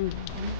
Uhum.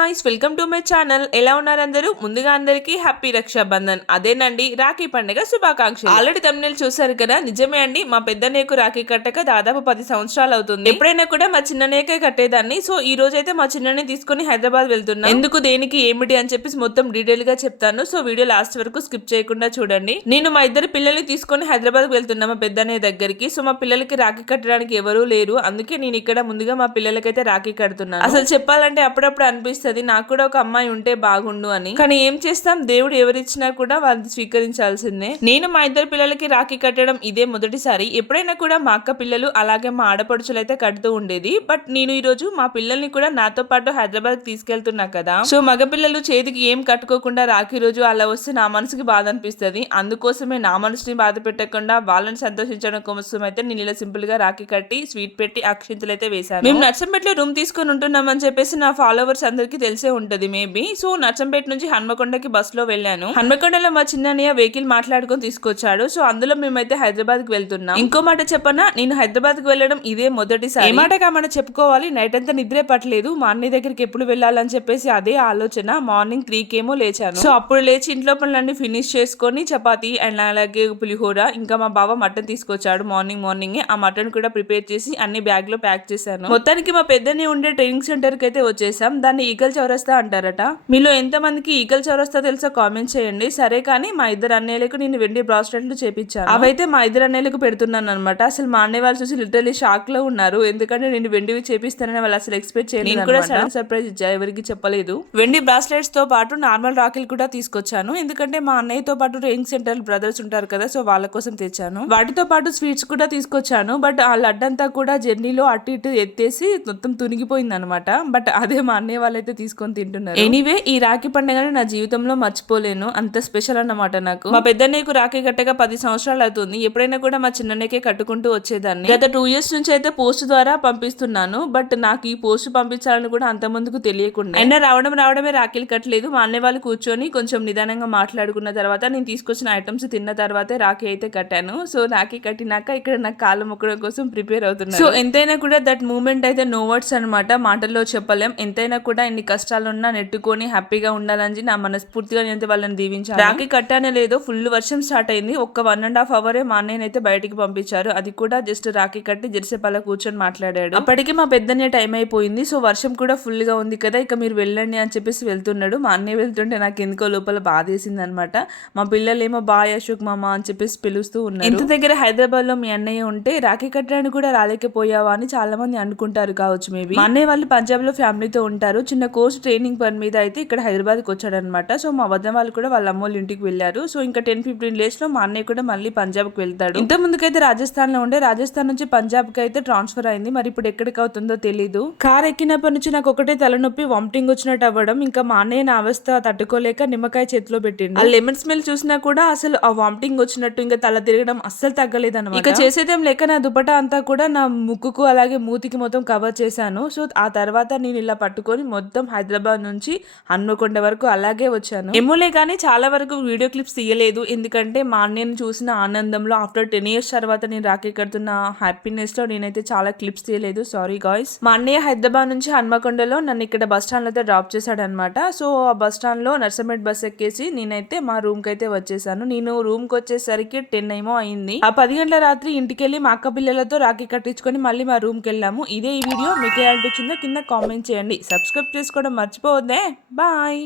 Guys welcome to my channel ఎలా ఉన్నారు అందరూ? ముందుగా అందరికీ హ్యాపీ రక్షాబంధన్. అదేనండి రాఖీ పండుగ శుభాకాంక్షలు. ఆల్రెడీ తమిళ చూసారు కదా? నిజమే అండి మా పెద్దనేకు రాఖీ కట్టక దాదాపు పది సంవత్సరాలు అవుతుంది. ఎప్పుడైనా కూడా మా చిన్ననేకే కట్టేదాన్ని. సో ఈ రోజు అయితే మా చిన్ననే తీసుకుని హైదరాబాద్ వెళ్తున్నా. ఎందుకు దేనికి ఏమిటి అని చెప్పేసి మొత్తం డీటెయిల్గా చెప్తాను. సో వీడియో లాస్ట్ వరకు స్కిప్ చేయకుండా చూడండి. నేను మా ఇద్దరు పిల్లల్ని తీసుకొని హైదరాబాద్ వెళ్తున్నా మా పెద్దనే దగ్గరికి. సో మా పిల్లలకి రాఖీ కట్టడానికి ఎవరూ లేరు. అందుకే నేను ఇక్కడ ముందుగా మా పిల్లలకైతే రాఖీ కడుతున్నాను. అసలు చెప్పాలంటే అప్పుడప్పుడు అనిపిస్తుంది. నాకు కూడా ఒక అమ్మాయి ఉంటే బాగుండు అని. కానీ ఏం చేస్తాం? దేవుడు ఎవరిచ్చినా కూడా వాళ్ళు స్వీకరించాల్సిందే. నేను మా ఇద్దరు పిల్లలకి రాఖీ కట్టడం ఇదే మొదటిసారి. ఎప్పుడైనా కూడా మా అక్క పిల్లలు అలాగే మా ఆడపడుచులు అయితే కడుతూ ఉండేది. బట్ నేను ఈ రోజు మా పిల్లల్ని కూడా నాతో పాటు హైదరాబాద్ తీసుకెళ్తున్నా కదా. సో మగ పిల్లలు చేతికి ఏం కట్టుకోకుండా రాఖీ రోజు అలా వస్తే నా మనసుకి బాధ అనిపిస్తుంది. అందుకోసమే నా మనసుని బాధ పెట్టకుండా వాళ్ళని సంతోషించడం కోసం అయితే నేను ఇలా సింపుల్గా రాఖీ కట్టి స్వీట్ పెట్టి అక్షింతలు అయితే వేశాను. మేము నర్సంపేటలో రూమ్ తీసుకొని ఉంటున్నామని చెప్పేసి నా ఫాలోవర్స్ అందరికి తెలిసే ఉంటది మేబీ సో నర్సంపేట నుంచి హన్మకొండకి బస్లో వెళ్ళాను. హన్మకొండలో మా చిన్నయ్య వెహికల్ మాట్లాడుకొని తీసుకొచ్చాడు. సో అందులో మేమైతే హైదరాబాద్కి వెళ్తున్నాం. ఇంకో మాట చెప్పనా? నేను హైదరాబాద్కి వెళ్ళడం ఇదే మొదటిసారి. ఏ మాట కామన చెప్పుకోవాలి? నైట్ అంతా నిద్రే పట్టలేదు. మా అన్నయ్య దగ్గరికి ఎప్పుడు వెళ్ళాలని చెప్పేసి అదే ఆలోచన. మార్నింగ్ త్రీ కేమో లేచాను. సో అప్పుడు లేచి ఇంట్లో పనులన్నీ ఫినిష్ చేసుకొని చపాతి అండ్ అలాగే పులిహోర ఇంకా మా బావ మటన్ తీసుకొచ్చాడు మార్నింగ్ మార్నింగ్. ఆ మటన్ కూడా ప్రిపేర్ చేసి అన్ని బ్యాగ్లో ప్యాక్ చేశాను. మొత్తానికి మా పెద్దని ఉండే ట్రైనింగ్ సెంటర్కి అయితే వచ్చేసాం. దాన్ని ఈగల్ చౌరస్తా అంటారట. మీలో ఎంత మందికి ఈగల్ చౌరస్తా తెలుసో కామెంట్ చేయండి. సరే కానీ మా ఇద్దరు అన్నయ్యలకు నేను వెండి బ్రాస్లెట్లు చేపించాను. అవైతే మా ఇద్దరు అన్నయ్యలకు పెడుతున్నాను అనమాట అసలు మా అన్నయ్య వాళ్ళు చూసి లిటరలీ షాక్లో ఉన్నారు. ఎందుకంటే నేను వెండివి చేపిస్తానని వాళ్ళు అసలు ఎక్స్పెక్ట్ చేయలేదు నేను కూడా సడన్ సర్ప్రైజ్ ఇచ్చా ఎవరికి చెప్పలేదు. వెండి బ్రాస్లెట్స్తో పాటు నార్మల్ రాఖీలు కూడా తీసుకొచ్చాను. ఎందుకంటే మా అన్నయ్యతో పాటు ట్రైనింగ్ సెంటర్ బ్రదర్స్ ఉంటారు కదా సో వాళ్ళ కోసం తెచ్చాను. వాటితో పాటు స్వీట్స్ కూడా తీసుకొచ్చాను. బట్ ఆ లడ్డంతా కూడా జర్నీలో అటు ఇటు ఎత్తేసి మొత్తం తునిగిపోయింది అనమాట బట్ అదే మా అన్నయ్య వాళ్ళైతే తీసుకొని తింటున్నారు. ఎనీవే ఈ రాఖీ పండుగని నా జీవితంలో మర్చిపోలేను. అంత స్పెషల్ అన్నమాట నాకు. మా పెద్దన్నయ్యకు రాఖీ కట్టగా పది సంవత్సరాలు అవుతుంది. ఎప్పుడైనా కూడా మా చిన్నన్నయ్యకే కట్టుకుంటూ వచ్చేదాన్ని. గత టూ ఇయర్స్ నుంచి అయితే పోస్ట్ ద్వారా పంపిస్తున్నాను. బట్ నాకు ఈ పోస్ట్ పంపించాలని కూడా అంత ముందుకు తెలియకుండా. అయినా రావడం రావడమే రాఖీలు కట్టలేదు. మా అన్నయ్య వాళ్ళు కూర్చొని కొంచెం నిదానంగా మాట్లాడుకున్న తర్వాత నేను తీసుకొచ్చిన ఐటమ్స్ తిన్న తర్వాతే రాఖీ అయితే కట్టాను. సో రాఖీ కట్టినాక ఇక్కడ నాకు కాళ్ళు మొక్కడం కోసం ప్రిపేర్ అవుతున్నాను సో ఎంతైనా కూడా దట్ మూమెంట్ అయితే నో వర్డ్స్ అనమాట మాటల్లో చెప్పలేం. ఎంతైనా కూడా ఎన్ని కష్టాలున్నా నెట్టుకొని హ్యాపీగా ఉండాలని నా మనస్ఫూర్తిగా నేనైతే వాళ్ళని దీవించాను రాఖీ కట్టానే లేదో ఫుల్ వర్షం స్టార్ట్ అయింది. ఒక్క వన్ అండ్ హాఫ్ అవరే మా అన్నయ్యనైతే బయటికి పంపించారు. అది కూడా జస్ట్ రాఖీ కట్టి జెర్సేపాల కూర్చొని మాట్లాడాడు. అప్పటికి మా పెద్దనే టైం అయిపోయింది. సో వర్షం కూడా ఫుల్గా ఉంది కదా ఇక మీరు వెళ్ళండి అని చెప్పేసి వెళ్తున్నాడు. మా అన్నయ్య వెళ్తుంటే నాకు ఎందుకో లోపల బాధేసింది అనమాట మా పిల్లలు ఏమో బాయ్ అశోక్ మామ అని చెప్పేసి పిలుస్తూ ఉన్నారు. ఇంత దగ్గర హైదరాబాద్లో మీ అన్నయ్య ఉంటే రాఖీ కట్టడానికి కూడా రాలేకపోయావా అని చాలా మంది అనుకుంటారు కావచ్చు మేబీ. మా అన్నయ్య వాళ్ళు పంజాబ్లో ఫ్యామిలీతో ఉంటారు. చిన్న కోర్స్ ట్రైనింగ్ పని మీద అయితే ఇక్కడ హైదరాబాద్కి వచ్చాడనమాట. సో మా వద్ద వాళ్ళు కూడా వాళ్ళ అమ్మోళ్ళ ఇంటికి వెళ్ళారు. సో ఇంకా టెన్ ఫిఫ్టీన్ డేస్లో మా అన్నయ్య కూడా మళ్ళీ పంజాబ్కి వెళ్తాడు. ఇంత ముందుకైతే రాజస్థాన్లో ఉండే రాజస్థాన్ నుంచి పంజాబ్కి అయితే ట్రాన్స్ఫర్ అయింది. మరి ఇప్పుడు ఎక్కడికి అవుతుందో తెలీదు. కార్ ఎక్కినప్పటి నుంచి నాకు ఒకటే తలనొప్పి వామిటింగ్ వచ్చినట్టు అవ్వడం. ఇంకా మా అన్నయ్య నా అవస్థ తట్టుకోలేక నిమ్మకాయ చేతిలో పెట్టింది ఆ లెమన్ స్మెల్ చూసినా కూడా అసలు ఆ వామిటింగ్ వచ్చినట్టు ఇంకా తల తిరగడం అస్సలు తగ్గలేదు అనమాట ఇక చేసేదేం లేక నా దుపట అంతా కూడా నా ముక్కుకు అలాగే మూతికి మొత్తం కవర్ చేశాను. సో ఆ తర్వాత నేను ఇలా పట్టుకొని మొత్తం హైదరాబాద్ నుంచి హన్మకొండ వరకు అలాగే వచ్చాను. ఏమోలే కానీ చాలా వరకు వీడియో క్లిప్స్ తీయలేదు. ఎందుకంటే మా అన్నయ్యని చూసిన ఆనందంలో ఆఫ్టర్ టెన్ ఇయర్స్ తర్వాత నేను రాఖీ కడుతున్న హ్యాపీనెస్లో నేనైతే చాలా క్లిప్స్ తీయలేదు. సారీ గాయ్స్ మా అన్నయ్య హైదరాబాద్ నుంచి హన్మకొండలో నన్ను ఇక్కడ బస్ స్టాండ్లో అయితే డ్రాప్ చేశాడనమాట సో ఆ బస్ స్టాండ్లో లో నర్సమేట్ బస్ ఎక్కేసి నేనైతే మా రూమ్కి అయితే వచ్చేసాను. నేను రూమ్కి వచ్చేసరికి టెన్ ఏమో అయింది. ఆ పది గంటల రాత్రి ఇంటికి వెళ్ళి మా అక్క పిల్లలతో రాఖీ కట్టించుకొని మళ్ళీ మా రూమ్కి వెళ్ళాము. ఇదే ఈ వీడియో. మీకు ఎలా అనిపించిందో కింద కామెంట్ చేయండి. సబ్స్క్రైబ్ చేసుకోవడం మర్చిపోవద్దే. బాయ్.